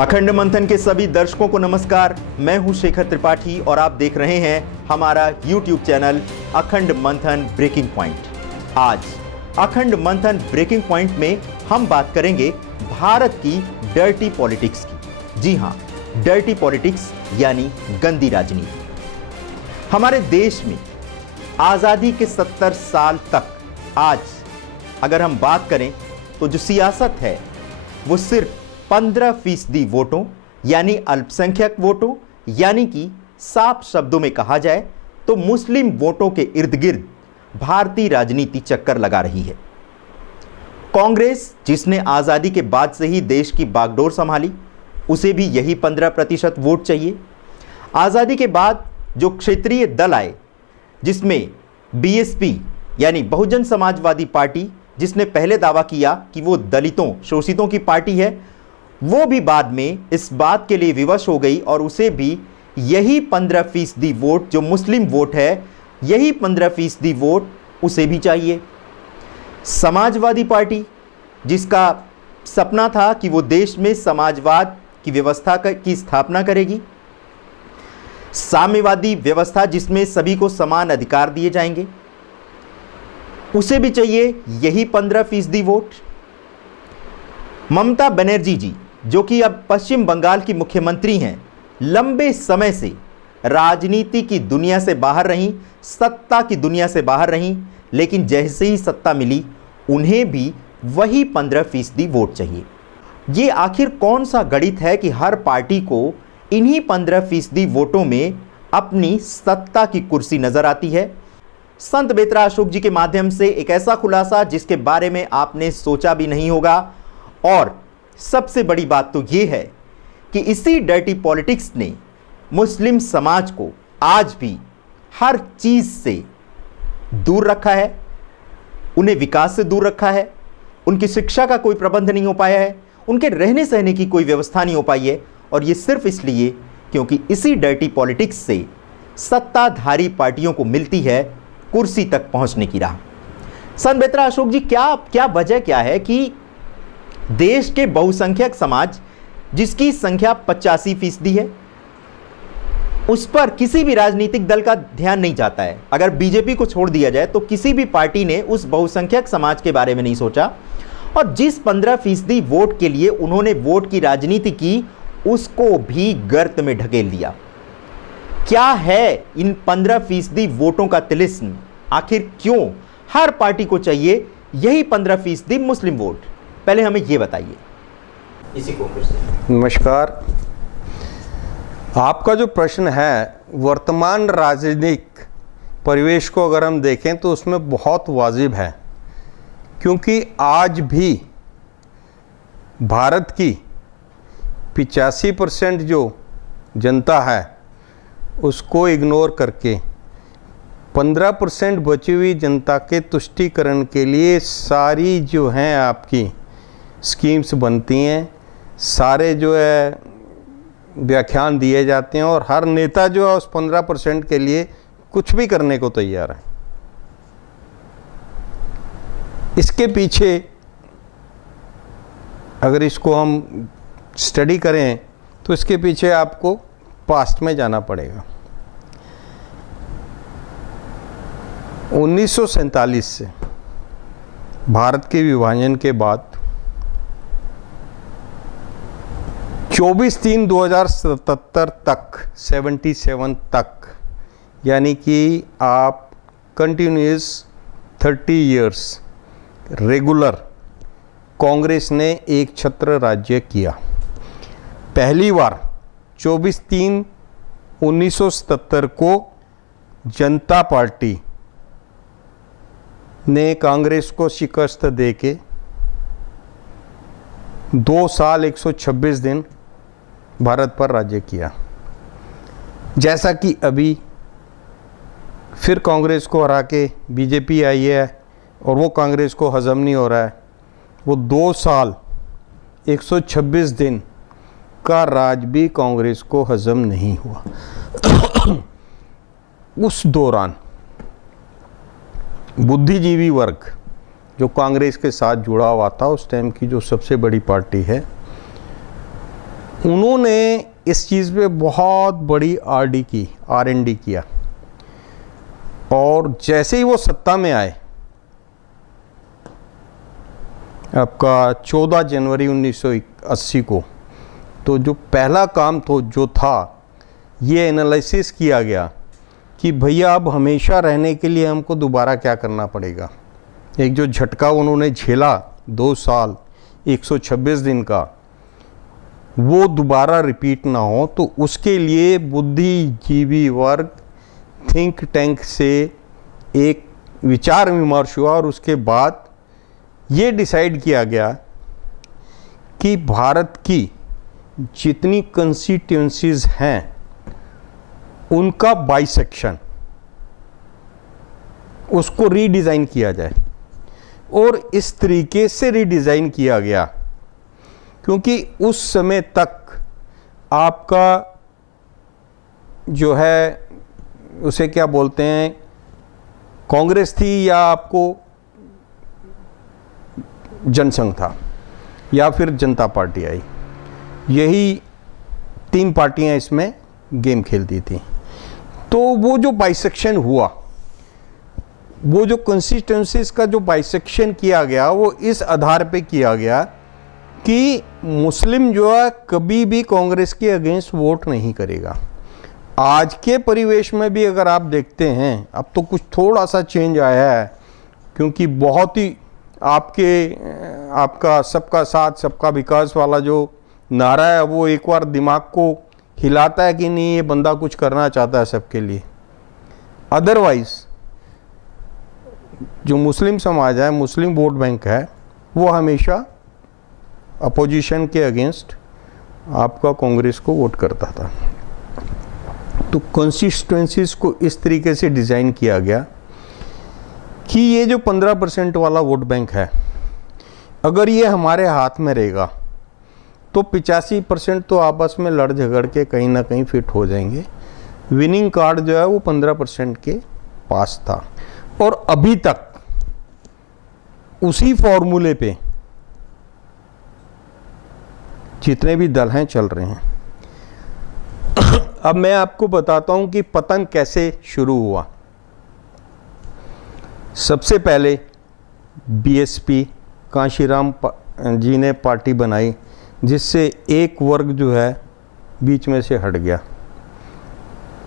अखंड मंथन के सभी दर्शकों को नमस्कार। मैं हूं शेखर त्रिपाठी और आप देख रहे हैं हमारा YouTube चैनल अखंड मंथन ब्रेकिंग पॉइंट। आज अखंड मंथन ब्रेकिंग पॉइंट में हम बात करेंगे भारत की डर्टी पॉलिटिक्स की। जी हां, डर्टी पॉलिटिक्स यानी गंदी राजनीति। हमारे देश में आजादी के 70 साल तक आज अगर हम बात करें तो जो सियासत है वो सिर्फ 15% वोटों यानी अल्पसंख्यक वोटों यानी कि साफ शब्दों में कहा जाए तो मुस्लिम वोटों के इर्द गिर्द भारतीय राजनीति चक्कर लगा रही है। कांग्रेस जिसने आजादी के बाद से ही देश की बागडोर संभाली, उसे भी यही 15% वोट चाहिए। आजादी के बाद जो क्षेत्रीय दल आए जिसमें बीएसपी यानी बहुजन समाजवादी पार्टी, जिसने पहले दावा किया कि वो दलितों शोषितों की पार्टी है, वो भी बाद में इस बात के लिए विवश हो गई और उसे भी यही 15% वोट जो मुस्लिम वोट है, यही 15% वोट उसे भी चाहिए। समाजवादी पार्टी जिसका सपना था कि वो देश में समाजवाद की व्यवस्था की स्थापना करेगी, साम्यवादी व्यवस्था जिसमें सभी को समान अधिकार दिए जाएंगे, उसे भी चाहिए यही 15% वोट। ममता बनर्जी जी जो कि अब पश्चिम बंगाल की मुख्यमंत्री हैं, लंबे समय से राजनीति की दुनिया से बाहर रहीं, सत्ता की दुनिया से बाहर रहीं, लेकिन जैसे ही सत्ता मिली उन्हें भी वही 15% वोट चाहिए। ये आखिर कौन सा गणित है कि हर पार्टी को इन्हीं 15% वोटों में अपनी सत्ता की कुर्सी नजर आती है। संत बेतरा अशोक जी के माध्यम से एक ऐसा खुलासा जिसके बारे में आपने सोचा भी नहीं होगा, और सबसे बड़ी बात तो यह है कि इसी डर्टी पॉलिटिक्स ने मुस्लिम समाज को आज भी हर चीज से दूर रखा है, उन्हें विकास से दूर रखा है, उनकी शिक्षा का कोई प्रबंध नहीं हो पाया है, उनके रहने सहने की कोई व्यवस्था नहीं हो पाई है, और यह सिर्फ इसलिए क्योंकि इसी डर्टी पॉलिटिक्स से सत्ताधारी पार्टियों को मिलती है कुर्सी तक पहुंचने की राह। संत बेतरा अशोक जी, क्या वजह क्या है कि देश के बहुसंख्यक समाज जिसकी संख्या 85% है, उस पर किसी भी राजनीतिक दल का ध्यान नहीं जाता है। अगर बीजेपी को छोड़ दिया जाए तो किसी भी पार्टी ने उस बहुसंख्यक समाज के बारे में नहीं सोचा, और जिस 15% वोट के लिए उन्होंने वोट की राजनीति की उसको भी गर्त में ढकेल दिया। क्या है इन 15% वोटों का तिलिस्म? आखिर क्यों हर पार्टी को चाहिए यही 15% मुस्लिम वोट? पहले हमें यह बताइए। इसी को नमस्कार। आपका जो प्रश्न है, वर्तमान राजनीतिक परिवेश को अगर हम देखें तो उसमें बहुत वाजिब है, क्योंकि आज भी भारत की 85% जो जनता है उसको इग्नोर करके 15% बची हुई जनता के तुष्टीकरण के लिए सारी जो हैं आपकी स्कीम्स बनती हैं, सारे जो है व्याख्यान दिए जाते हैं, और हर नेता जो है उस 15% के लिए कुछ भी करने को तैयार है। इसके पीछे अगर इसको हम स्टडी करें तो इसके पीछे आपको पास्ट में जाना पड़ेगा। 1947 से भारत के विभाजन के बाद 24/3/2077 तक 77 तक, यानी कि आप कंटिन्यूस 30 इयर्स रेगुलर कांग्रेस ने एक छत्र राज्य किया। पहली बार 24/3/1977 को जनता पार्टी ने कांग्रेस को शिकस्त देके 2 साल 126 दिन भारत पर राज्य किया। जैसा कि अभी फिर कांग्रेस को हरा के बीजेपी आई है और वो कांग्रेस को हजम नहीं हो रहा है, वो 2 साल 126 दिन का राज भी कांग्रेस को हजम नहीं हुआ। उस दौरान बुद्धिजीवी वर्ग जो कांग्रेस के साथ जुड़ा हुआ था, उस टाइम की जो सबसे बड़ी पार्टी है, उन्होंने इस चीज़ पे बहुत बड़ी R&D किया, और जैसे ही वो सत्ता में आए, आपका 14 जनवरी 1980 को, तो जो पहला काम जो था ये एनालिसिस किया गया कि भैया अब हमेशा रहने के लिए हमको दोबारा क्या करना पड़ेगा। एक जो झटका उन्होंने झेला 2 साल 126 दिन का, वो दोबारा रिपीट ना हो, तो उसके लिए बुद्धिजीवी वर्ग, थिंक टैंक से एक विचार विमर्श हुआ, और उसके बाद ये डिसाइड किया गया कि भारत की जितनी कंस्टिट्यूंसीज हैं उनका बाइसेक्शन, उसको रीडिज़ाइन किया जाए। और इस तरीके से रीडिज़ाइन किया गया क्योंकि उस समय तक आपका जो है उसे क्या बोलते हैं, कांग्रेस थी या आपको जनसंघ था या फिर जनता पार्टी आई, यही 3 पार्टियां इसमें गेम खेलती थी। तो वो जो बाइसेक्शन हुआ, वो जो कंस्टिट्यूंसीज का जो बाइसेक्शन किया गया, वो इस आधार पे किया गया कि मुस्लिम जो है कभी भी कांग्रेस के अगेंस्ट वोट नहीं करेगा। आज के परिवेश में भी अगर आप देखते हैं, अब तो कुछ थोड़ा सा चेंज आया है, क्योंकि बहुत ही आपका सबका साथ सबका विकास वाला जो नारा है, वो एक बार दिमाग को हिलाता है कि नहीं, ये बंदा कुछ करना चाहता है सबके लिए। अदरवाइज जो मुस्लिम समाज है, मुस्लिम वोट बैंक है, वो हमेशा अपोजिशन के अगेंस्ट आपका कांग्रेस को वोट करता था। तो कॉन्स्टिट्यूएंसीज को इस तरीके से डिज़ाइन किया गया कि ये जो 15% वाला वोट बैंक है, अगर ये हमारे हाथ में रहेगा तो 85% तो आपस में लड़ झगड़ के कहीं ना कहीं फिट हो जाएंगे। विनिंग कार्ड जो है वो 15% के पास था, और अभी तक उसी फॉर्मूले पे जितने भी दल हैं चल रहे हैं। अब मैं आपको बताता हूं कि पतन कैसे शुरू हुआ। सबसे पहले बीएसपी कांशीराम जी ने पार्टी बनाई, जिससे एक वर्ग जो है बीच में से हट गया।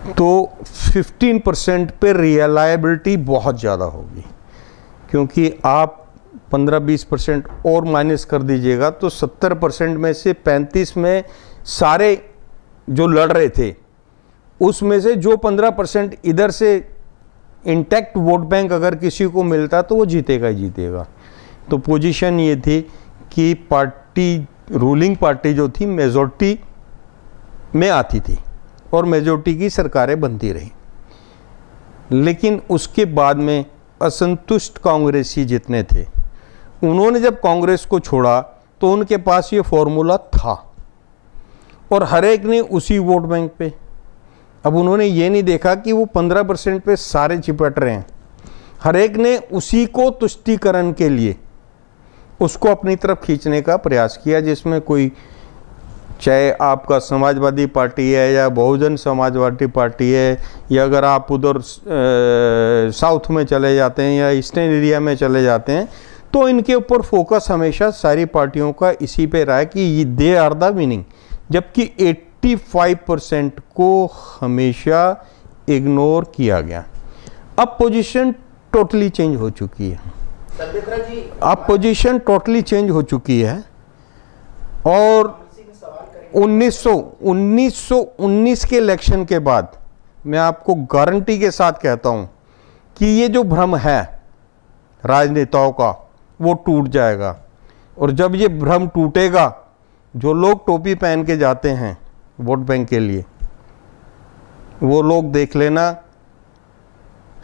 तो 15% पे रिलायबिलिटी बहुत ज़्यादा होगी, क्योंकि आप 15-20% और माइनस कर दीजिएगा तो 70% में से 35 में सारे जो लड़ रहे थे, उसमें से जो 15% इधर से इंटैक्ट वोट बैंक अगर किसी को मिलता तो वो जीतेगा ही जीतेगा। तो पोजीशन ये थी कि पार्टी, रूलिंग पार्टी जो थी, मेजॉरिटी में आती थी और मेजॉरिटी की सरकारें बनती रही। लेकिन उसके बाद में असंतुष्ट कांग्रेसी जितने थे, उन्होंने जब कांग्रेस को छोड़ा तो उनके पास ये फॉर्मूला था, और हर एक ने उसी वोट बैंक पे। अब उन्होंने ये नहीं देखा कि वो 15% पे सारे चिपट रहे हैं, हर एक ने उसी को तुष्टीकरण के लिए उसको अपनी तरफ खींचने का प्रयास किया, जिसमें कोई, चाहे आपका समाजवादी पार्टी है या बहुजन समाजवादी पार्टी है, या अगर आप उधर साउथ में चले जाते हैं या ईस्टर्न एरिया में चले जाते हैं, तो इनके ऊपर फोकस हमेशा सारी पार्टियों का इसी पे रहा है कि दे आर द विनिंग, जबकि 85% को हमेशा इग्नोर किया गया। अब पोजीशन टोटली चेंज हो चुकी है। अब पोजीशन टोटली चेंज हो चुकी है, और 1919 के इलेक्शन के बाद मैं आपको गारंटी के साथ कहता हूं कि ये जो भ्रम है राजनेताओं का, वो टूट जाएगा। और जब ये भ्रम टूटेगा, जो लोग टोपी पहन के जाते हैं वोट बैंक के लिए, वो लोग देख लेना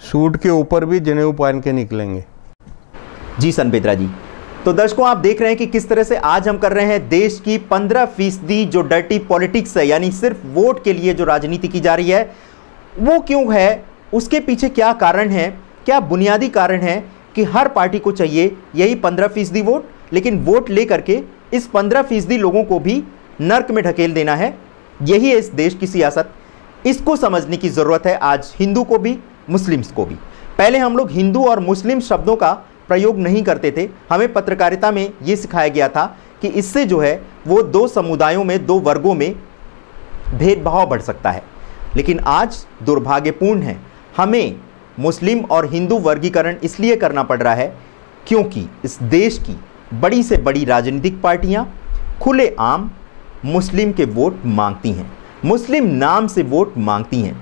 सूट के ऊपर भी जनेऊ पहन के निकलेंगे। जी संपेत्रा जी, तो दर्शकों आप देख रहे हैं कि किस तरह से आज हम कर रहे हैं देश की 15% जो डर्टी पॉलिटिक्स है, यानी सिर्फ वोट के लिए जो राजनीति की जा रही है, वो क्यों है, उसके पीछे क्या कारण है, क्या बुनियादी कारण है कि हर पार्टी को चाहिए यही 15% वोट, लेकिन वोट लेकर के इस 15% लोगों को भी नर्क में ढकेल देना है। यही है इस देश की सियासत। इसको समझने की ज़रूरत है आज हिंदू को भी, मुस्लिम्स को भी। पहले हम लोग हिंदू और मुस्लिम शब्दों का प्रयोग नहीं करते थे। हमें पत्रकारिता में ये सिखाया गया था कि इससे जो है वो दो समुदायों में, दो वर्गों में भेदभाव बढ़ सकता है। लेकिन आज दुर्भाग्यपूर्ण है, हमें मुस्लिम और हिंदू वर्गीकरण इसलिए करना पड़ रहा है क्योंकि इस देश की बड़ी से बड़ी राजनीतिक पार्टियां खुलेआम मुस्लिम के वोट मांगती हैं, मुस्लिम नाम से वोट मांगती हैं।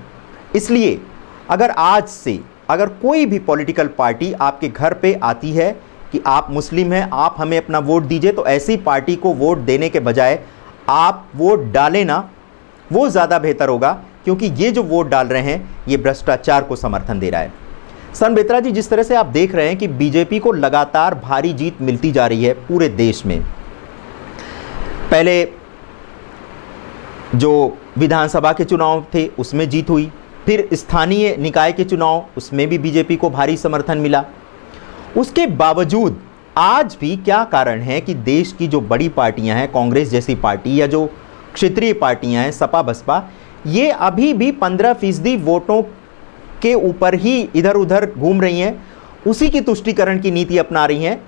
इसलिए अगर आज से अगर कोई भी पॉलिटिकल पार्टी आपके घर पे आती है कि आप मुस्लिम हैं, आप हमें अपना वोट दीजिए, तो ऐसी पार्टी को वोट देने के बजाय आप वोट डालें ना, वो ज़्यादा बेहतर होगा। क्योंकि ये जो वोट डाल रहे हैं ये भ्रष्टाचार को समर्थन दे रहा है। सन बेत्रा जी, जिस तरह से आप देख रहे हैं कि बीजेपी को लगातार भारी जीत मिलती जा रही है पूरे देश में। पहले जो विधानसभा के चुनाव थे उसमें जीत हुई, फिर स्थानीय निकाय के चुनाव उसमें भी बीजेपी को भारी समर्थन मिला। उसके बावजूद आज भी क्या कारण है कि देश की जो बड़ी पार्टियां हैं, कांग्रेस जैसी पार्टी या जो क्षेत्रीय पार्टियां हैं, सपा बसपा, ये अभी भी 15% वोटों के ऊपर ही इधर उधर घूम रही हैं, उसी की तुष्टीकरण की नीति अपना रही हैं,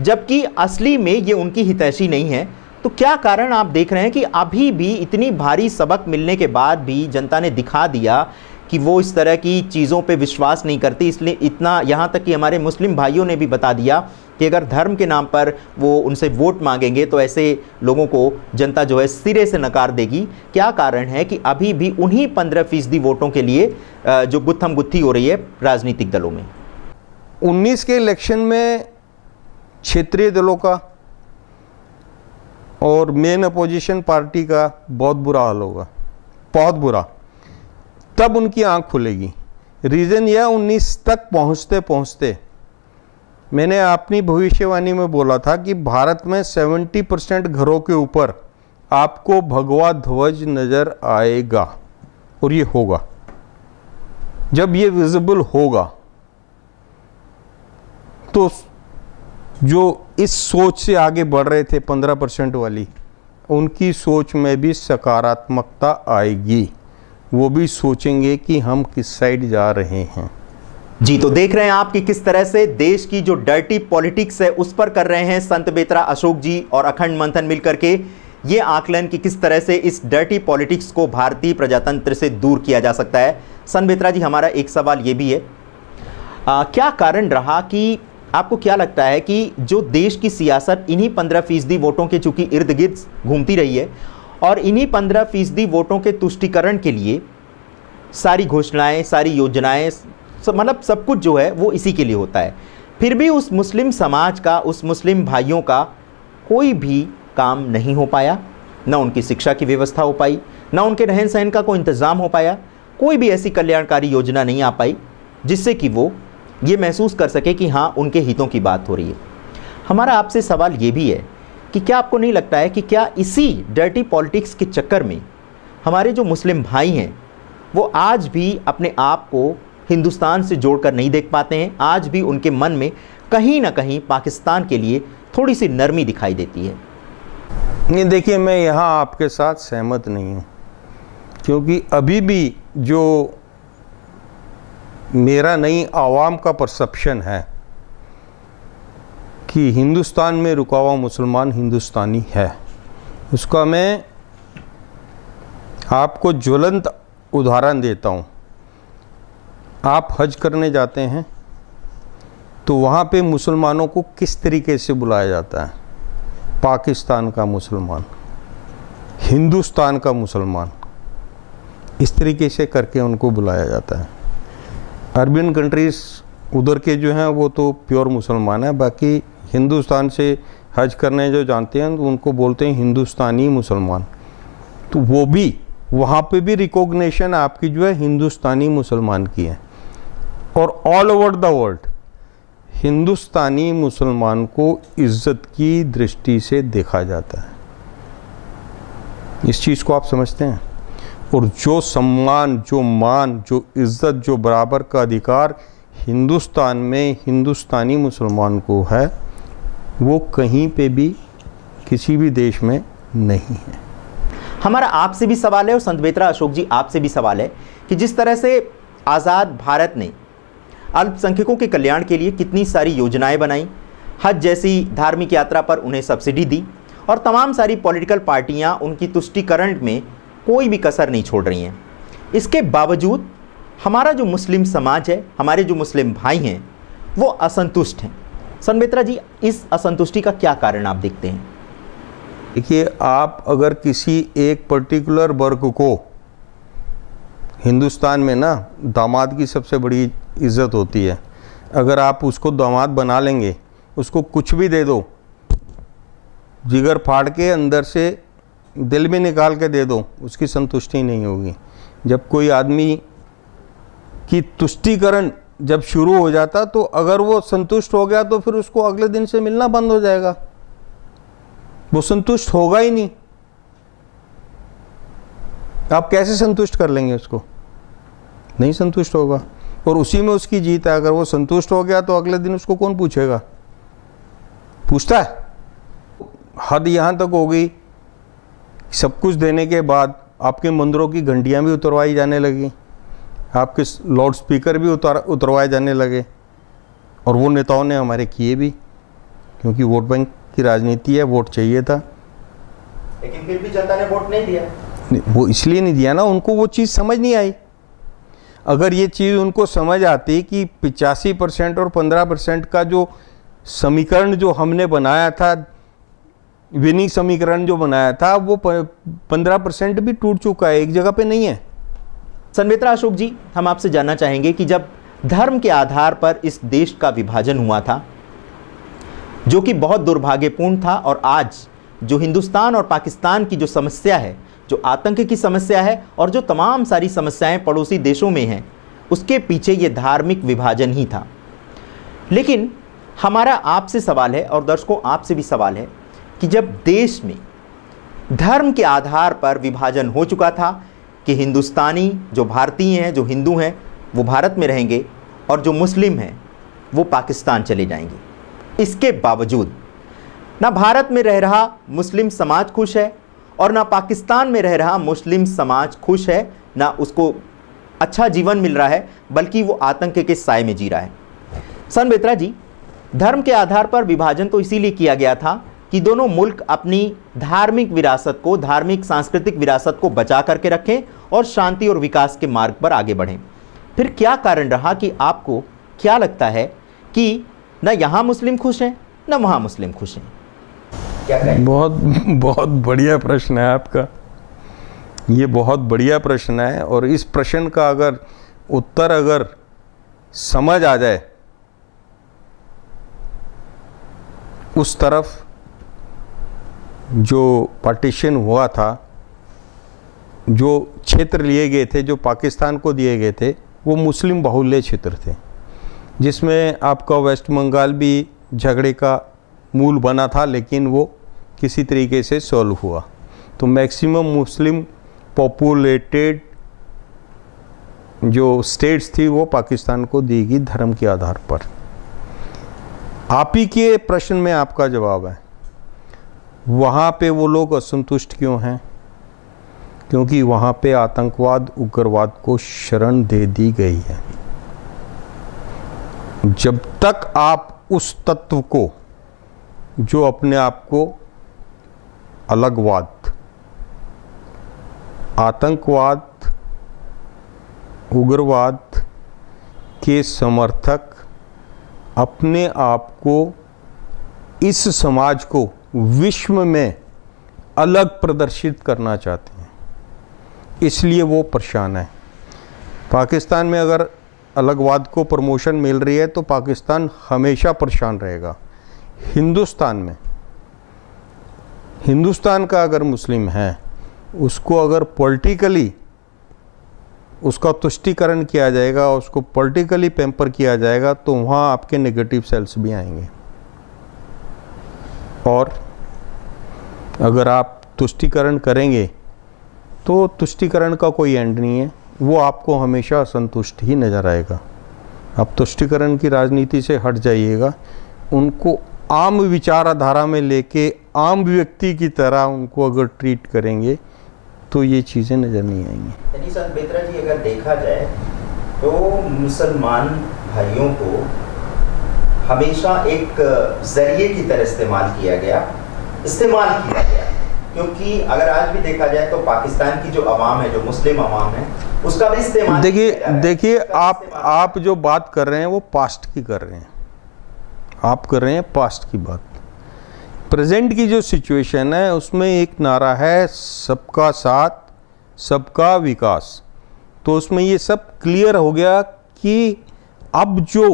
जबकि असली में ये उनकी हितैषी नहीं है। तो क्या कारण आप देख रहे हैं कि अभी भी इतनी भारी सबक मिलने के बाद भी जनता ने दिखा दिया कि वो इस तरह की चीज़ों पे विश्वास नहीं करती। इसलिए इतना, यहाँ तक कि हमारे मुस्लिम भाइयों ने भी बता दिया कि अगर धर्म के नाम पर वो उनसे वोट मांगेंगे तो ऐसे लोगों को जनता जो है सिरे से नकार देगी। क्या कारण है कि अभी भी उन्हीं 15% वोटों के लिए जो गुत्थम गुत्थी हो रही है राजनीतिक दलों में? 19 के इलेक्शन में क्षेत्रीय दलों का और मेन अपोजिशन पार्टी का बहुत बुरा हाल होगा, बहुत बुरा। तब उनकी आंख खुलेगी। रीज़न यह 19 तक पहुंचते पहुंचते मैंने अपनी भविष्यवाणी में बोला था कि भारत में 70% घरों के ऊपर आपको भगवा ध्वज नज़र आएगा, और ये होगा। जब ये विजिबल होगा तो जो इस सोच से आगे बढ़ रहे थे 15% वाली, उनकी सोच में भी सकारात्मकता आएगी। वो भी सोचेंगे कि हम किस साइड जा रहे हैं। जी, तो देख रहे हैं आप कि किस तरह से देश की जो डर्टी पॉलिटिक्स है उस पर कर रहे हैं संत बेत्रा अशोक जी और अखंड मंथन मिलकर के ये आकलन कि किस तरह से इस डर्टी पॉलिटिक्स को भारतीय प्रजातंत्र से दूर किया जा सकता है। संत बेत्रा जी, हमारा एक सवाल ये भी है, क्या कारण रहा कि आपको क्या लगता है कि जो देश की सियासत इन्हीं 15% वोटों के चूंकि इर्द गिर्द घूमती रही है और इन्हीं 15% वोटों के तुष्टीकरण के लिए सारी घोषणाएं, सारी योजनाएं, मतलब सब कुछ जो है वो इसी के लिए होता है, फिर भी उस मुस्लिम समाज का, उस मुस्लिम भाइयों का कोई भी काम नहीं हो पाया, ना उनकी शिक्षा की व्यवस्था हो पाई, ना उनके रहन सहन का कोई इंतज़ाम हो पाया, कोई भी ऐसी कल्याणकारी योजना नहीं आ पाई जिससे कि वो ये महसूस कर सके कि हाँ उनके हितों की बात हो रही है। हमारा आपसे सवाल ये भी है कि क्या आपको नहीं लगता है कि क्या इसी डर्टी पॉलिटिक्स के चक्कर में हमारे जो मुस्लिम भाई हैं वो आज भी अपने आप को हिंदुस्तान से जोड़कर नहीं देख पाते हैं? आज भी उनके मन में कहीं ना कहीं पाकिस्तान के लिए थोड़ी सी नरमी दिखाई देती है। नहीं, देखिए, मैं यहाँ आपके साथ सहमत नहीं हूँ, क्योंकि अभी भी जो मेरा नहीं आवाम का परसेप्शन है कि हिंदुस्तान में रुका हुआ मुसलमान हिंदुस्तानी है, उसका मैं आपको ज्वलंत उदाहरण देता हूँ। आप हज करने जाते हैं तो वहाँ पे मुसलमानों को किस तरीके से बुलाया जाता है? पाकिस्तान का मुसलमान, हिंदुस्तान का मुसलमान, इस तरीके से करके उनको बुलाया जाता है। अरबियन कंट्रीज़ उधर के जो हैं वो तो प्योर मुसलमान हैं, बाकी हिंदुस्तान से हज करने जो जानते हैं उनको बोलते हैं हिंदुस्तानी मुसलमान। तो वो भी वहाँ पे भी रिकॉग्निशन आपकी जो है हिंदुस्तानी मुसलमान की है। और ऑल ओवर द वर्ल्ड हिंदुस्तानी मुसलमान को इज्जत की दृष्टि से देखा जाता है। इस चीज़ को आप समझते हैं? और जो सम्मान, जो मान, जो इज्जत, जो बराबर का अधिकार हिंदुस्तान में हिंदुस्तानी मुसलमान को है, वो कहीं पे भी किसी भी देश में नहीं है। हमारा आपसे भी सवाल है और संत बेतरा अशोक जी आपसे भी सवाल है कि जिस तरह से आज़ाद भारत ने अल्पसंख्यकों के कल्याण के लिए कितनी सारी योजनाएं बनाई, हज जैसी धार्मिक यात्रा पर उन्हें सब्सिडी दी और तमाम सारी पॉलिटिकल पार्टियां उनकी तुष्टीकरण में कोई भी कसर नहीं छोड़ रही हैं, इसके बावजूद हमारा जो मुस्लिम समाज है, हमारे जो मुस्लिम भाई हैं, वो असंतुष्ट हैं। संत बेतरा जी, इस असंतुष्टि का क्या कारण आप देखते हैं? देखिए, आप अगर किसी एक पर्टिकुलर वर्ग को, हिंदुस्तान में ना दामाद की सबसे बड़ी इज्जत होती है, अगर आप उसको दामाद बना लेंगे, उसको कुछ भी दे दो, जिगर फाड़ के अंदर से दिल भी निकाल के दे दो, उसकी संतुष्टि नहीं होगी। जब कोई आदमी की तुष्टीकरण जब शुरू हो जाता, तो अगर वो संतुष्ट हो गया तो फिर उसको अगले दिन से मिलना बंद हो जाएगा, वो संतुष्ट होगा ही नहीं। आप कैसे संतुष्ट कर लेंगे उसको? नहीं संतुष्ट होगा, और उसी में उसकी जीत है। अगर वो संतुष्ट हो गया तो अगले दिन उसको कौन पूछेगा? पूछता है? हद यहाँ तक हो गई, सब कुछ देने के बाद आपके मंदिरों की घंटियाँ भी उतरवाई जाने लगी, आपके लाउड स्पीकर भी उतरवाए जाने लगे, और वो नेताओं ने हमारे किए भी, क्योंकि वोट बैंक की राजनीति है, वोट चाहिए था। लेकिन फिर भी जनता ने वोट नहीं दिया। वो इसलिए नहीं दिया ना, उनको वो चीज़ समझ नहीं आई। अगर ये चीज़ उनको समझ आती कि 85% और 15% का जो समीकरण जो हमने बनाया था, विनिंग समीकरण जो बनाया था, वो 15% भी टूट चुका है, एक जगह पे नहीं है। संत बेतरा अशोक जी, हम आपसे जानना चाहेंगे कि जब धर्म के आधार पर इस देश का विभाजन हुआ था, जो कि बहुत दुर्भाग्यपूर्ण था, और आज जो हिंदुस्तान और पाकिस्तान की जो समस्या है, जो आतंक की समस्या है और जो तमाम सारी समस्याएं पड़ोसी देशों में हैं, उसके पीछे ये धार्मिक विभाजन ही था। लेकिन हमारा आपसे सवाल है और दर्शकों आपसे भी सवाल है कि जब देश में धर्म के आधार पर विभाजन हो चुका था कि हिंदुस्तानी जो भारतीय हैं, जो हिंदू हैं, वो भारत में रहेंगे और जो मुस्लिम हैं वो पाकिस्तान चले जाएंगे, इसके बावजूद ना भारत में रह रहा मुस्लिम समाज खुश है और ना पाकिस्तान में रह रहा मुस्लिम समाज खुश है, ना उसको अच्छा जीवन मिल रहा है, बल्कि वो आतंक के साए में जी रहा है। संत बेतरा जी, धर्म के आधार पर विभाजन तो इसीलिए किया गया था कि दोनों मुल्क अपनी धार्मिक विरासत को, धार्मिक सांस्कृतिक विरासत को बचा करके रखें और शांति और विकास के मार्ग पर आगे बढ़ें। फिर क्या कारण रहा कि आपको क्या लगता है कि न यहाँ मुस्लिम खुश हैं न वहाँ मुस्लिम खुश हैं? क्या कहें? बहुत बढ़िया प्रश्न है आपका, ये बहुत बढ़िया प्रश्न है। और इस प्रश्न का अगर उत्तर अगर समझ आ जाए, उस तरफ जो पार्टीशन हुआ था, जो क्षेत्र लिए गए थे, जो पाकिस्तान को दिए गए थे, वो मुस्लिम बाहुल्य क्षेत्र थे, जिसमें आपका वेस्ट बंगाल भी झगड़े का मूल बना था, लेकिन वो किसी तरीके से सॉल्व हुआ। तो मैक्सिमम मुस्लिम पॉपुलेटेड जो स्टेट्स थी वो पाकिस्तान को दी गई धर्म के आधार पर। आप ही के प्रश्न में आपका जवाब है, वहाँ पे वो लोग असंतुष्ट क्यों हैं? क्योंकि वहाँ पे आतंकवाद, उग्रवाद को शरण दे दी गई है। जब तक आप उस तत्व को, जो अपने आप को अलगवाद, आतंकवाद, उग्रवाद के समर्थक अपने आप को, इस समाज को विश्व में अलग प्रदर्शित करना चाहते हैं, इसलिए वो परेशान है। पाकिस्तान में अगर अलगवाद को प्रमोशन मिल रही है तो पाकिस्तान हमेशा परेशान रहेगा। हिंदुस्तान में, हिंदुस्तान का अगर मुस्लिम है, उसको अगर पॉलिटिकली उसका तुष्टीकरण किया जाएगा, उसको पॉलिटिकली पैम्पर किया जाएगा, तो वहाँ आपके नेगेटिव सेल्स भी आएंगे। और अगर आप तुष्टीकरण करेंगे तो तुष्टीकरण का कोई एंड नहीं है, वो आपको हमेशा असंतुष्ट ही नज़र आएगा। आप तुष्टीकरण की राजनीति से हट जाइएगा, उनको आम विचारधारा में लेके आम व्यक्ति की तरह उनको अगर ट्रीट करेंगे तो ये चीज़ें नज़र नहीं आएंगी। यानी संत बेत्रा जी, अगर देखा जाए तो मुसलमान भाइयों को हमेशा एक जरिए की तरह इस्तेमाल किया गया, क्योंकि अगर आज भी देखा जाए तो पाकिस्तान की जो अवाम है, जो मुस्लिम अवाम है, उसका भी इस्तेमाल देखिए आप जो बात कर रहे हैं वो पास्ट की कर रहे हैं, आप कर रहे हैं पास्ट की बात। प्रेजेंट की जो सिचुएशन है उसमें एक नारा है सबका साथ सबका विकास, तो उसमें ये सब क्लियर हो गया कि अब जो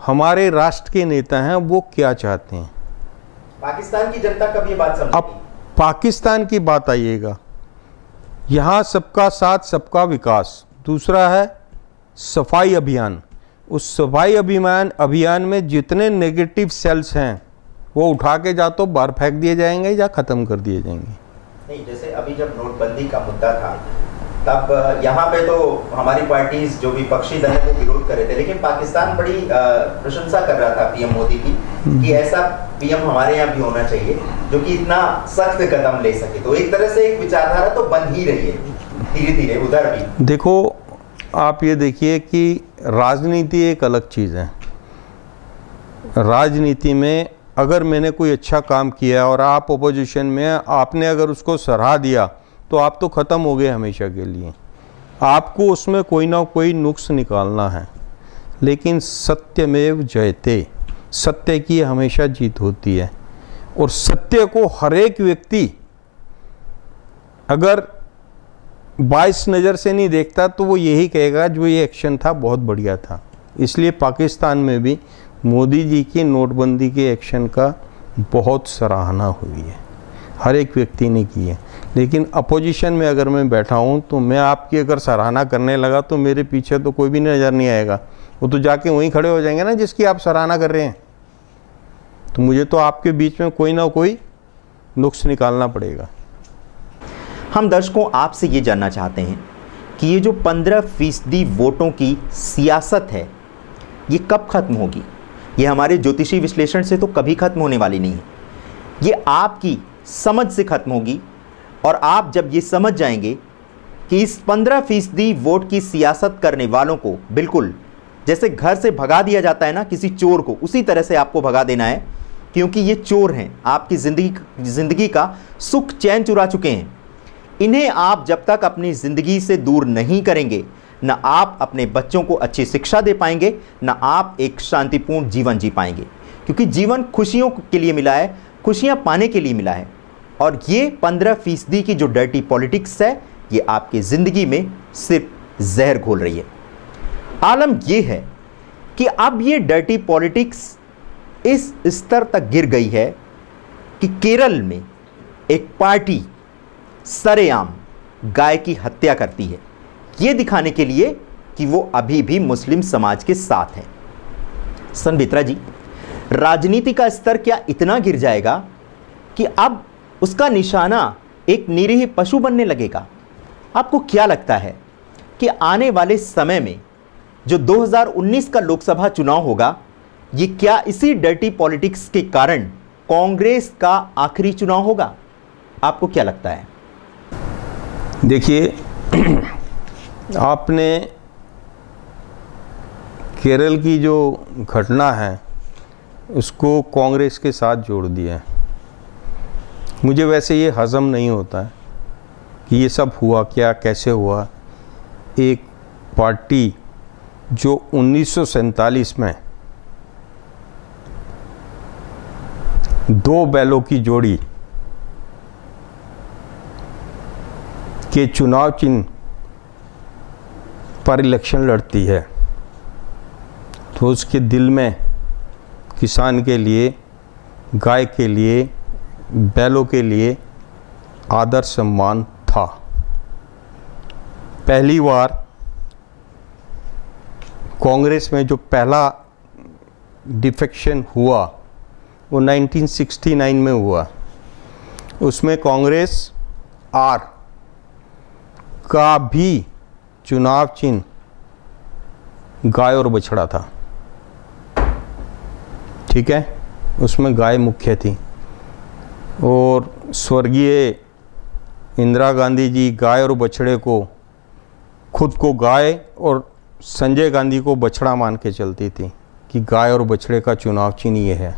हमारे राष्ट्र के नेता हैं वो क्या चाहते हैं। पाकिस्तान की जनता कब ये बात समझेगी? अब पाकिस्तान की बात आइएगा, यहाँ सबका साथ सबका विकास, दूसरा है सफाई अभियान। उस सफाई अभियान में जितने नेगेटिव सेल्स हैं वो उठा के या तो बाहर फेंक दिए जाएंगे या ख़त्म कर दिए जाएंगे। नहीं, जैसे अभी जब नोटबंदी का मुद्दा था तब यहाँ पे तो हमारी पार्टीज जो विपक्षी दल है वो विरोध कर रहे थे, लेकिन पाकिस्तान बड़ी प्रशंसा कर रहा था पीएम मोदी की कि ऐसा पीएम हमारे यहाँ भी होना चाहिए जो कि इतना सख्त कदम ले सके। तो एक तरह से एक विचारधारा तो बन ही रही है धीरे धीरे उधर भी। देखो आप ये देखिए कि राजनीति एक अलग चीज़ है। राजनीति में अगर मैंने कोई अच्छा काम किया और आप ओपोजिशन में, आपने अगर उसको सराहा दिया तो आप तो ख़त्म हो गए हमेशा के लिए। आपको उसमें कोई ना कोई नुक्स निकालना है, लेकिन सत्यमेव जयते, सत्य की हमेशा जीत होती है। और सत्य को हर एक व्यक्ति अगर बाइस नज़र से नहीं देखता तो वो यही कहेगा जो ये एक्शन था बहुत बढ़िया था। इसलिए पाकिस्तान में भी मोदी जी की नोटबंदी के एक्शन का बहुत सराहना हुई है, हर एक व्यक्ति ने की है। लेकिन अपोजिशन में अगर मैं बैठा हूँ तो मैं आपकी अगर सराहना करने लगा तो मेरे पीछे तो कोई भी नज़र नहीं आएगा, वो तो जाके वहीं खड़े हो जाएंगे ना जिसकी आप सराहना कर रहे हैं। तो मुझे तो आपके बीच में कोई ना कोई नुक्स निकालना पड़ेगा। हम दर्शकों आपसे ये जानना चाहते हैं कि ये जो 15% वोटों की सियासत है ये कब खत्म होगी? ये हमारे ज्योतिषी विश्लेषण से तो कभी खत्म होने वाली नहीं है, ये आपकी समझ से खत्म होगी। और आप जब ये समझ जाएंगे कि इस 15% वोट की सियासत करने वालों को बिल्कुल जैसे घर से भगा दिया जाता है ना किसी चोर को, उसी तरह से आपको भगा देना है, क्योंकि ये चोर हैं, आपकी ज़िंदगी का सुख चैन चुरा चुके हैं। इन्हें आप जब तक अपनी ज़िंदगी से दूर नहीं करेंगे, ना आप अपने बच्चों को अच्छी शिक्षा दे पाएंगे, ना आप एक शांतिपूर्ण जीवन जी पाएंगे। क्योंकि जीवन खुशियों के लिए मिला है, खुशियां पाने के लिए मिला है। और ये 15% की जो डर्टी पॉलिटिक्स है ये आपकी ज़िंदगी में सिर्फ जहर घोल रही है। आलम ये है कि अब ये डर्टी पॉलिटिक्स इस स्तर तक गिर गई है कि केरल में एक पार्टी सरेआम गाय की हत्या करती है, ये दिखाने के लिए कि वो अभी भी मुस्लिम समाज के साथ है। संत बेत्रा जी, राजनीति का स्तर क्या इतना गिर जाएगा कि अब उसका निशाना एक निरीह पशु बनने लगेगा? आपको क्या लगता है कि आने वाले समय में जो 2019 का लोकसभा चुनाव होगा, ये क्या इसी डर्टी पॉलिटिक्स के कारण कांग्रेस का आखिरी चुनाव होगा? आपको क्या लगता है? देखिए, आपने केरल की जो घटना है उसको कांग्रेस के साथ जोड़ दिया है। मुझे वैसे ये हजम नहीं होता है कि ये सब हुआ क्या, कैसे हुआ। एक पार्टी जो 1947 में दो बैलों की जोड़ी के चुनाव चिन्ह पर इलेक्शन लड़ती है, तो उसके दिल में किसान के लिए, गाय के लिए, बैलों के लिए आदर सम्मान था। पहली बार कांग्रेस में जो पहला डिफेक्शन हुआ वो 1969 में हुआ। उसमें कांग्रेस आर का भी चुनाव चिन्ह गाय और बछड़ा था, ठीक है, उसमें गाय मुख्य थी। और स्वर्गीय इंदिरा गांधी जी गाय और बछड़े को, खुद को गाय और संजय गांधी को बछड़ा मान के चलती थी कि गाय और बछड़े का चुनाव चिन्ह ये है।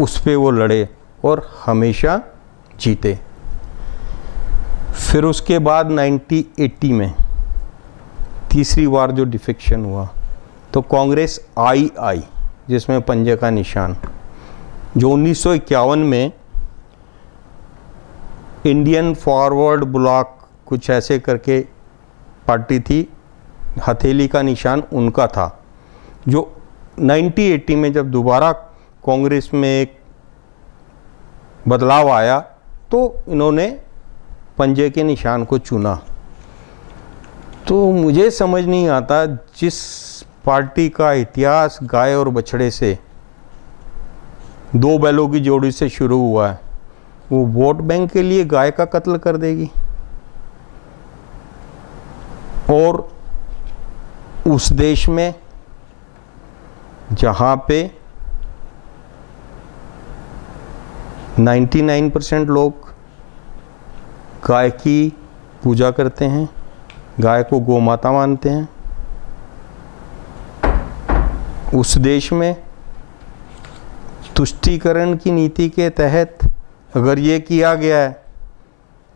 उस पे वो लड़े और हमेशा जीते। फिर उसके बाद 1980 में तीसरी बार जो डिफेक्शन हुआ तो कांग्रेस आई जिसमें पंजे का निशान, जो 1951 में इंडियन फॉरवर्ड ब्लॉक कुछ ऐसे करके पार्टी थी, हथेली का निशान उनका था। जो 1980 में जब दोबारा कांग्रेस में एक बदलाव आया तो इन्होंने पंजे के निशान को चुना। तो मुझे समझ नहीं आता, जिस पार्टी का इतिहास गाय और बछड़े से, दो बैलों की जोड़ी से शुरू हुआ है, वो वोट बैंक के लिए गाय का कत्ल कर देगी। और उस देश में जहां पे 99% लोग गाय की पूजा करते हैं, गाय को गौ माता मानते हैं, उस देश में तुष्टीकरण की नीति के तहत अगर ये किया गया है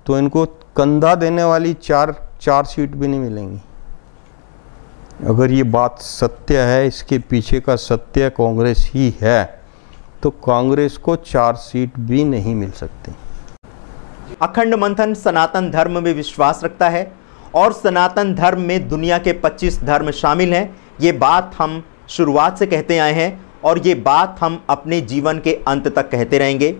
तो इनको कंधा देने वाली चार सीट भी नहीं मिलेंगी। अगर ये बात सत्य है, इसके पीछे का सत्य कांग्रेस ही है, तो कांग्रेस को 4 सीट भी नहीं मिल सकती। अखंड मंथन सनातन धर्म में विश्वास रखता है और सनातन धर्म में दुनिया के 25 धर्म शामिल हैं। ये बात हम शुरुआत से कहते आए हैं और ये बात हम अपने जीवन के अंत तक कहते रहेंगे।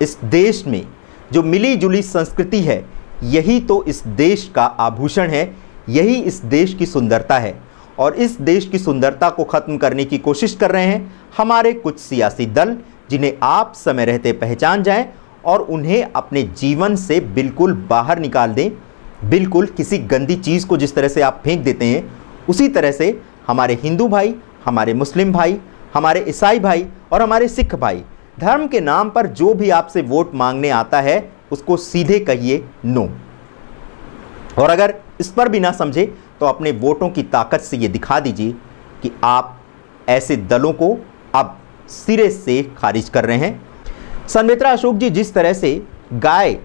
इस देश में जो मिली जुली संस्कृति है, यही तो इस देश का आभूषण है, यही इस देश की सुंदरता है। और इस देश की सुंदरता को ख़त्म करने की कोशिश कर रहे हैं हमारे कुछ सियासी दल, जिन्हें आप समय रहते पहचान जाएं और उन्हें अपने जीवन से बिल्कुल बाहर निकाल दें। बिल्कुल किसी गंदी चीज़ को जिस तरह से आप फेंक देते हैं, उसी तरह से हमारे हिंदू भाई, हमारे मुस्लिम भाई, हमारे ईसाई भाई और हमारे सिख भाई, धर्म के नाम पर जो भी आपसे वोट मांगने आता है उसको सीधे कहिए नो। और अगर इस पर भी ना समझे तो अपने वोटों की ताकत से ये दिखा दीजिए कि आप ऐसे दलों को अब सिरे से खारिज कर रहे हैं। सन्मित्रा अशोक जी, जिस तरह से गाय,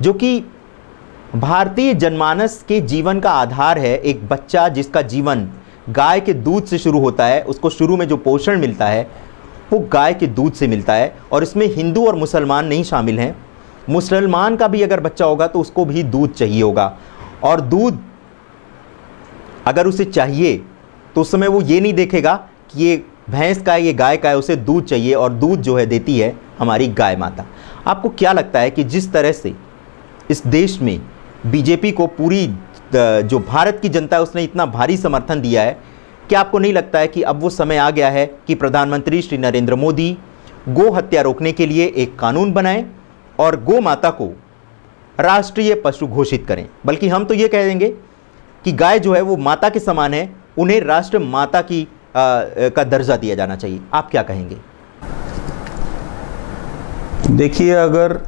जो कि भारतीय जनमानस के जीवन का आधार है, एक बच्चा जिसका जीवन गाय के दूध से शुरू होता है, उसको शुरू में जो पोषण मिलता है वो गाय के दूध से मिलता है। और इसमें हिंदू और मुसलमान नहीं शामिल हैं। मुसलमान का भी अगर बच्चा होगा तो उसको भी दूध चाहिए होगा, और दूध अगर उसे चाहिए तो उस समय वो ये नहीं देखेगा कि ये भैंस का है, ये गाय का है, उसे दूध चाहिए, और दूध जो है देती है हमारी गाय माता। आपको क्या लगता है कि जिस तरह से इस देश में बीजेपी को पूरी जो भारत की जनता है उसने इतना भारी समर्थन दिया है, क्या आपको नहीं लगता है कि अब वो समय आ गया है कि प्रधानमंत्री श्री नरेंद्र मोदी गो हत्या रोकने के लिए एक कानून बनाएं और गो माता को राष्ट्रीय पशु घोषित करें? बल्कि हम तो ये कह देंगे कि गाय जो है वो माता के समान है, उन्हें राष्ट्र माता की का दर्जा दिया जाना चाहिए। आप क्या कहेंगे? देखिए, अगर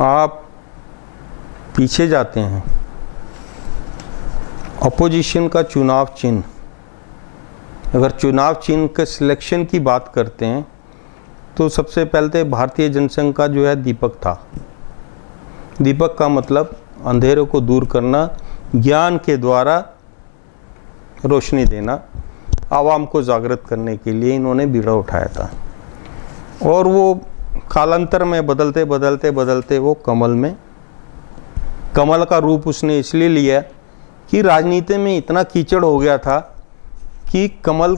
आप पीछे जाते हैं, अपोजिशन का चुनाव चिन्ह, अगर चुनाव चिन्ह के सिलेक्शन की बात करते हैं तो सबसे पहले भारतीय जनसंघ का जो है दीपक था। दीपक का मतलब अंधेरों को दूर करना, ज्ञान के द्वारा रोशनी देना, आवाम को जागृत करने के लिए इन्होंने बीड़ा उठाया था। और वो कालांतर में बदलते बदलते बदलते वो कमल का रूप उसने इसलिए लिया कि राजनीति में इतना कीचड़ हो गया था कि कमल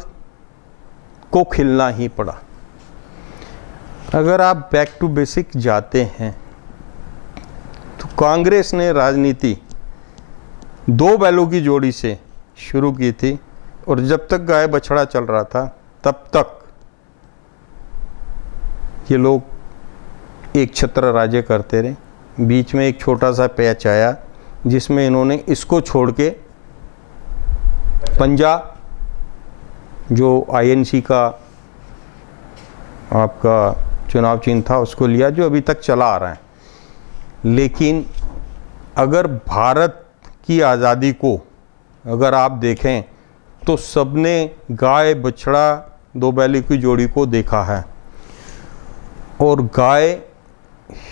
को खिलना ही पड़ा। अगर आप बैक टू बेसिक जाते हैं तो कांग्रेस ने राजनीति 2 बैलों की जोड़ी से शुरू की थी, और जब तक गाय बछड़ा चल रहा था तब तक ये लोग एक छत्र राज्य करते रहे। बीच में एक छोटा सा पैच आया जिसमें इन्होंने इसको छोड़ के पंजा, जो आईएनसी का आपका चुनाव चिन्ह था, उसको लिया, जो अभी तक चला आ रहा है। लेकिन अगर भारत की आज़ादी को अगर आप देखें तो सबने गाय बछड़ा दो बैलों की जोड़ी को देखा है, और गाय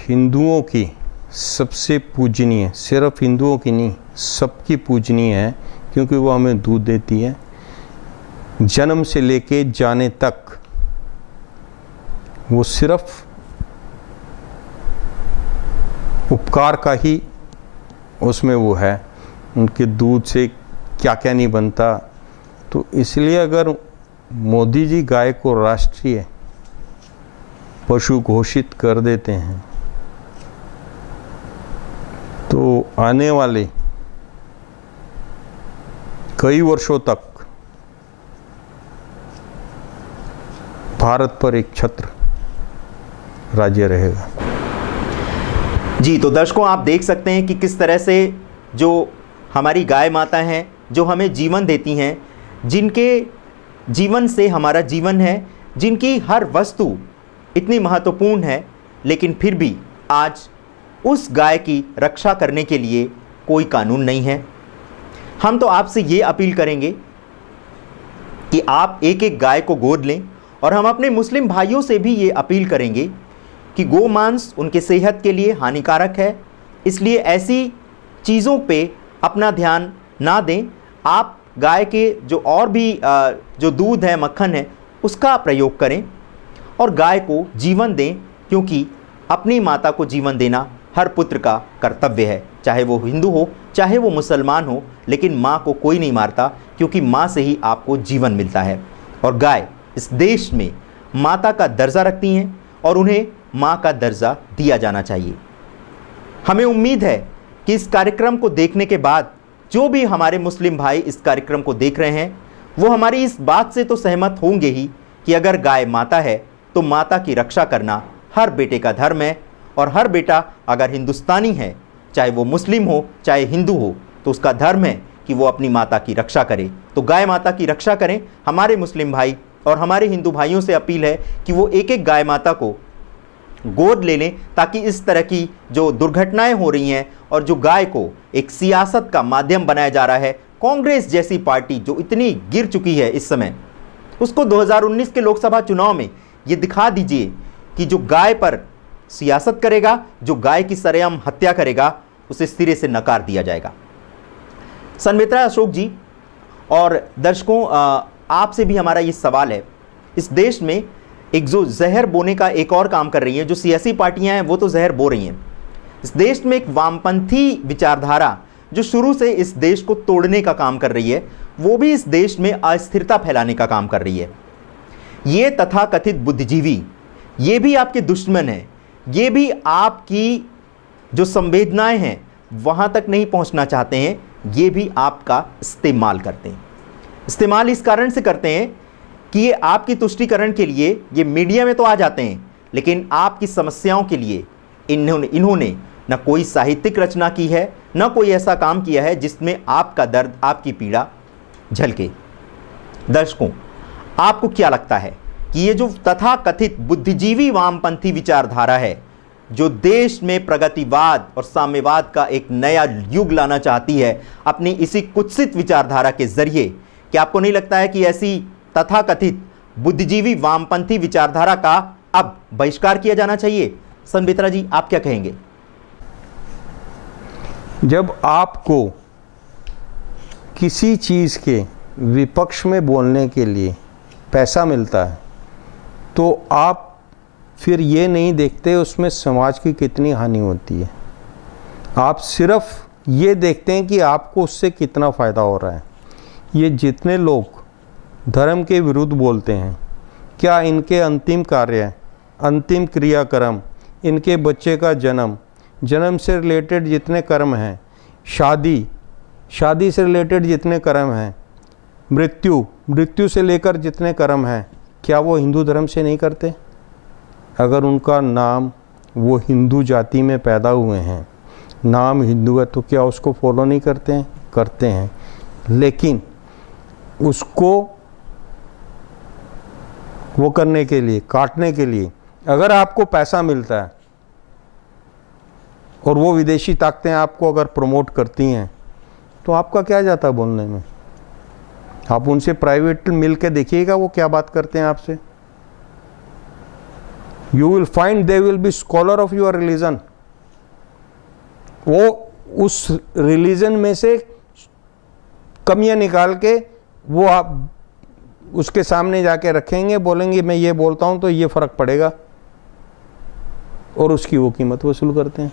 हिंदुओं की सबसे पूजनीय, सिर्फ हिंदुओं की नहीं सबकी पूजनीय है, क्योंकि वो हमें दूध देती है। जन्म से लेके जाने तक वो सिर्फ उपकार का ही उसमें वो है, उनके दूध से क्या क्या नहीं बनता। तो इसलिए अगर मोदी जी गाय को राष्ट्रीय पशु घोषित कर देते हैं तो आने वाले कई वर्षों तक भारत पर एक छत्र राज्य रहेगा। जी, तो दर्शकों आप देख सकते हैं कि किस तरह से जो हमारी गाय माता हैं, जो हमें जीवन देती हैं, जिनके जीवन से हमारा जीवन है, जिनकी हर वस्तु इतनी महत्वपूर्ण है, लेकिन फिर भी आज उस गाय की रक्षा करने के लिए कोई कानून नहीं है। हम तो आपसे ये अपील करेंगे कि आप एक एक गाय को गोद लें, और हम अपने मुस्लिम भाइयों से भी ये अपील करेंगे कि गोमांस उनके सेहत के लिए हानिकारक है, इसलिए ऐसी चीज़ों पे अपना ध्यान ना दें। आप गाय के जो और भी जो दूध है, मक्खन है, उसका प्रयोग करें और गाय को जीवन दें, क्योंकि अपनी माता को जीवन देना हर पुत्र का कर्तव्य है, चाहे वो हिंदू हो चाहे वो मुसलमान हो। लेकिन माँ को कोई नहीं मारता, क्योंकि माँ से ही आपको जीवन मिलता है। और गाय इस देश में माता का दर्जा रखती हैं और उन्हें माँ का दर्जा दिया जाना चाहिए। हमें उम्मीद है कि इस कार्यक्रम को देखने के बाद जो भी हमारे मुस्लिम भाई इस कार्यक्रम को देख रहे हैं, वो हमारी इस बात से तो सहमत होंगे ही कि अगर गाय माता है तो माता की रक्षा करना हर बेटे का धर्म है। और हर बेटा अगर हिंदुस्तानी है, चाहे वो मुस्लिम हो चाहे हिंदू हो, तो उसका धर्म है कि वो अपनी माता की रक्षा करे। तो गाय माता की रक्षा करें। हमारे मुस्लिम भाई और हमारे हिंदू भाइयों से अपील है कि वो एक एक गाय माता को गोद ले लें, ताकि इस तरह की जो दुर्घटनाएं हो रही हैं और जो गाय को एक सियासत का माध्यम बनाया जा रहा है, कांग्रेस जैसी पार्टी जो इतनी गिर चुकी है इस समय, उसको 2019 के लोकसभा चुनाव में ये दिखा दीजिए कि जो गाय पर सियासत करेगा, जो गाय की सरेआम हत्या करेगा, उसे सिरे से नकार दिया जाएगा। सन्मित्रा अशोक जी और दर्शकों, आपसे भी हमारा ये सवाल है, इस देश में एक जो जहर बोने का एक और काम कर रही है, जो सियासी पार्टियां हैं वो तो जहर बो रही हैं। इस देश में एक वामपंथी विचारधारा जो शुरू से इस देश को तोड़ने का काम कर रही है, वो भी इस देश में अस्थिरता फैलाने का काम कर रही है। ये तथाकथित बुद्धिजीवी, ये भी आपके दुश्मन हैं, ये भी आपकी जो संवेदनाएं हैं वहाँ तक नहीं पहुँचना चाहते हैं, ये भी आपका इस्तेमाल करते हैं। इस्तेमाल इस कारण से करते हैं कि ये आपकी तुष्टीकरण के लिए ये मीडिया में तो आ जाते हैं, लेकिन आपकी समस्याओं के लिए इन्होंने न कोई साहित्यिक रचना की है, न कोई ऐसा काम किया है जिसमें आपका दर्द, आपकी पीड़ा झलके। दर्शकों, आपको क्या लगता है कि ये जो तथाकथित बुद्धिजीवी वामपंथी विचारधारा है, जो देश में प्रगतिवाद और साम्यवाद का एक नया युग लाना चाहती है अपनी इसी कुत्सित विचारधारा के जरिए, क्या आपको नहीं लगता है कि ऐसी तथाकथित बुद्धिजीवी वामपंथी विचारधारा का अब बहिष्कार किया जाना चाहिए? सन्मित्रा जी, आप क्या कहेंगे? जब आपको किसी चीज़ के विपक्ष में बोलने के लिए पैसा मिलता है, तो आप फिर ये नहीं देखते उसमें समाज की कितनी हानि होती है। आप सिर्फ ये देखते हैं कि आपको उससे कितना फ़ायदा हो रहा है। ये जितने लोग धर्म के विरुद्ध बोलते हैं, क्या इनके अंतिम कार्य, अंतिम क्रियाक्रम, इनके बच्चे का जन्म, जन्म से रिलेटेड जितने कर्म हैं, शादी, शादी से रिलेटेड जितने कर्म हैं, मृत्यु, मृत्यु से लेकर जितने कर्म हैं, क्या वो हिंदू धर्म से नहीं करते? अगर उनका नाम, वो हिंदू जाति में पैदा हुए हैं, नाम हिंदू है, तो क्या उसको फॉलो नहीं करते हैं? करते हैं। लेकिन उसको वो करने के लिए, काटने के लिए अगर आपको पैसा मिलता है, और वो विदेशी ताकतें आपको अगर प्रमोट करती हैं तो आपका क्या जाता है बोलने में। आप उनसे प्राइवेट मिल के देखिएगा वो क्या बात करते हैं आपसे। You will find they will be scholar of your religion. वो उस रिलीजन में से कमियां निकाल के वो आप उसके सामने जाके रखेंगे, बोलेंगे मैं ये बोलता हूं तो ये फर्क पड़ेगा, और उसकी वो कीमत वसूल करते हैं।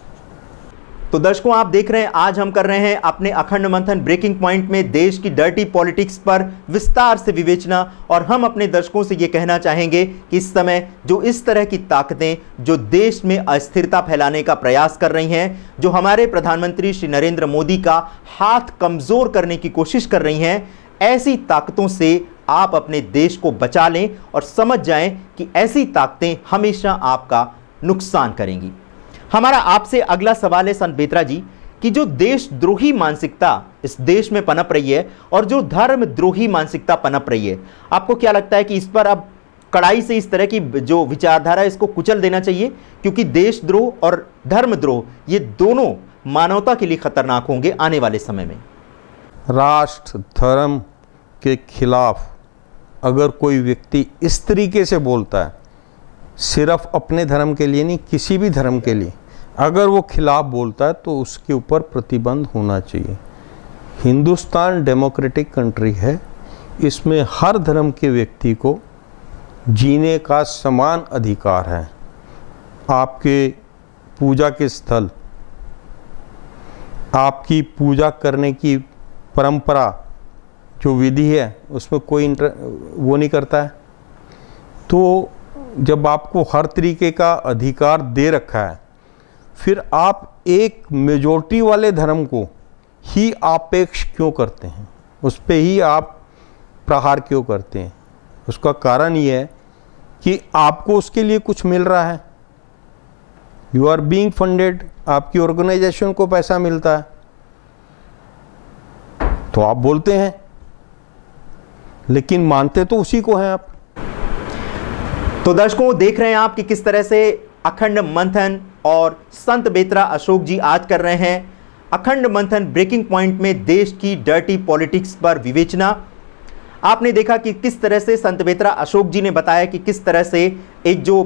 तो दर्शकों, आप देख रहे हैं आज हम कर रहे हैं अपने अखंड मंथन ब्रेकिंग पॉइंट में देश की डर्टी पॉलिटिक्स पर विस्तार से विवेचना, और हम अपने दर्शकों से ये कहना चाहेंगे कि इस समय जो इस तरह की ताकतें जो देश में अस्थिरता फैलाने का प्रयास कर रही हैं, जो हमारे प्रधानमंत्री श्री नरेंद्र मोदी का हाथ कमजोर करने की कोशिश कर रही हैं, ऐसी ताकतों से आप अपने देश को बचा लें और समझ जाएं कि ऐसी ताकतें हमेशा आपका नुकसान करेंगी। हमारा आपसे अगला सवाल है संत बेत्रा जी कि जो देशद्रोही मानसिकता इस देश में पनप रही है और जो धर्मद्रोही मानसिकता पनप रही है, आपको क्या लगता है कि इस पर अब कड़ाई से इस तरह की जो विचारधारा है इसको कुचल देना चाहिए? क्योंकि देशद्रोह और धर्मद्रोह ये दोनों मानवता के लिए खतरनाक होंगे आने वाले समय में। राष्ट्र धर्म के खिलाफ अगर कोई व्यक्ति इस तरीके से बोलता है, सिर्फ अपने धर्म के लिए नहीं, किसी भी धर्म के लिए अगर वो खिलाफ बोलता है तो उसके ऊपर प्रतिबंध होना चाहिए। हिंदुस्तान डेमोक्रेटिक कंट्री है, इसमें हर धर्म के व्यक्ति को जीने का समान अधिकार है। आपके पूजा के स्थल, आपकी पूजा करने की परंपरा जो विधि है उसमें कोई वो नहीं करता है। तो जब आपको हर तरीके का अधिकार दे रखा है, फिर आप एक मेजॉरिटी वाले धर्म को ही आपेक्ष क्यों करते हैं, उस पे ही आप प्रहार क्यों करते हैं? उसका कारण ये है कि आपको उसके लिए कुछ मिल रहा है, यू आर बीइंग फंडेड, आपकी ऑर्गेनाइजेशन को पैसा मिलता है, तो आप बोलते हैं, लेकिन मानते तो उसी को हैं आप। तो दर्शकों, देख रहे हैं आप कि किस तरह से अखंड मंथन और संत बेत्रा अशोक जी आज कर रहे हैं अखंड मंथन ब्रेकिंग पॉइंट में देश की डर्टी पॉलिटिक्स पर विवेचना। आपने देखा कि किस तरह से संत बेत्रा अशोक जी ने बताया कि किस तरह से एक जो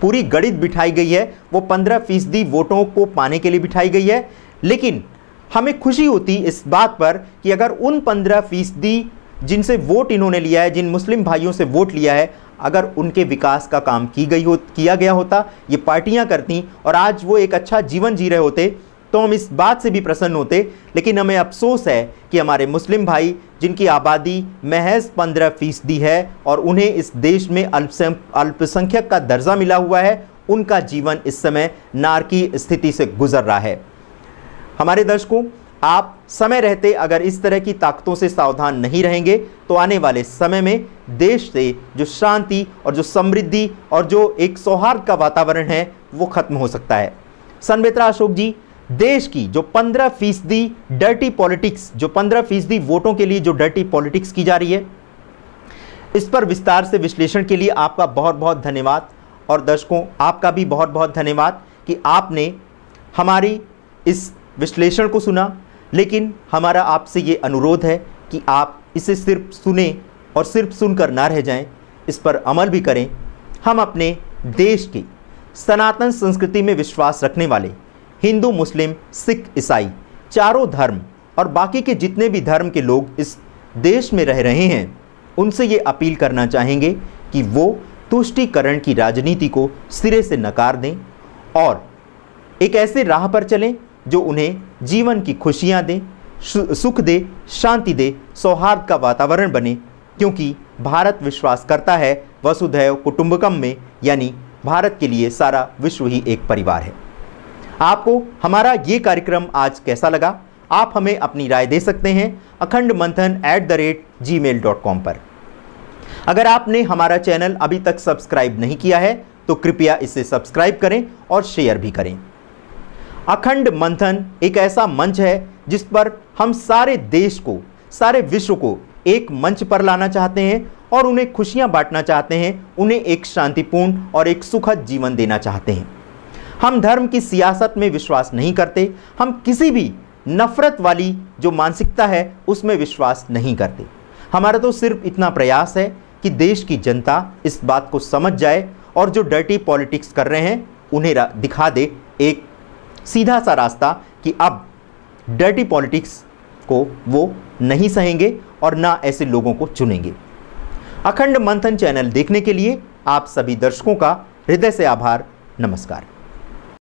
पूरी गणित बिठाई गई है वो 15% वोटों को पाने के लिए बिठाई गई है, लेकिन हमें खुशी होती इस बात पर कि अगर उन 15% जिनसे वोट इन्होंने लिया है, जिन मुस्लिम भाइयों से वोट लिया है, अगर उनके विकास का काम किया गया होता, ये पार्टियां करती और आज वो एक अच्छा जीवन जी रहे होते, तो हम इस बात से भी प्रसन्न होते। लेकिन हमें अफसोस है कि हमारे मुस्लिम भाई जिनकी आबादी महज 15% है और उन्हें इस देश में अल्पसंख्यक का दर्जा मिला हुआ है, उनका जीवन इस समय नारकीय स्थिति से गुजर रहा है। हमारे दर्शकों, आप समय रहते अगर इस तरह की ताकतों से सावधान नहीं रहेंगे तो आने वाले समय में देश से जो शांति और जो समृद्धि और जो एक सौहार्द का वातावरण है वो खत्म हो सकता है। संत बेत्रा अशोक जी, देश की जो 15% डर्टी पॉलिटिक्स, जो 15% वोटों के लिए जो डर्टी पॉलिटिक्स की जा रही है, इस पर विस्तार से विश्लेषण के लिए आपका बहुत बहुत धन्यवाद। और दर्शकों, आपका भी बहुत बहुत धन्यवाद कि आपने हमारी इस विश्लेषण को सुना। लेकिन हमारा आपसे ये अनुरोध है कि आप इसे सिर्फ सुने और सिर्फ सुनकर ना रह जाएं, इस पर अमल भी करें। हम अपने देश की सनातन संस्कृति में विश्वास रखने वाले हिंदू, मुस्लिम, सिख, ईसाई, चारों धर्म और बाकी के जितने भी धर्म के लोग इस देश में रह रहे हैं, उनसे ये अपील करना चाहेंगे कि वो तुष्टीकरण की राजनीति को सिरे से नकार दें और एक ऐसे राह पर चलें जो उन्हें जीवन की खुशियां दे, सुख दे, शांति दे, सौहार्द का वातावरण बने। क्योंकि भारत विश्वास करता है वसुधैव कुटुंबकम में, यानी भारत के लिए सारा विश्व ही एक परिवार है। आपको हमारा ये कार्यक्रम आज कैसा लगा? आप हमें अपनी राय दे सकते हैं akhandmanthan@gmail.com पर। अगर आपने हमारा चैनल अभी तक सब्सक्राइब नहीं किया है तो कृपया इसे सब्सक्राइब करें और शेयर भी करें। अखंड मंथन एक ऐसा मंच है जिस पर हम सारे देश को, सारे विश्व को एक मंच पर लाना चाहते हैं और उन्हें खुशियां बांटना चाहते हैं, उन्हें एक शांतिपूर्ण और एक सुखद जीवन देना चाहते हैं। हम धर्म की सियासत में विश्वास नहीं करते। हम किसी भी नफरत वाली जो मानसिकता है उसमें विश्वास नहीं करते। हमारा तो सिर्फ इतना प्रयास है कि देश की जनता इस बात को समझ जाए और जो डर्टी पॉलिटिक्स कर रहे हैं उन्हें दिखा दे एक सीधा सा रास्ता कि अब डर्टी पॉलिटिक्स को वो नहीं सहेंगे और ना ऐसे लोगों को चुनेंगे। अखंड मंथन चैनल देखने के लिए आप सभी दर्शकों का हृदय से आभार। नमस्कार।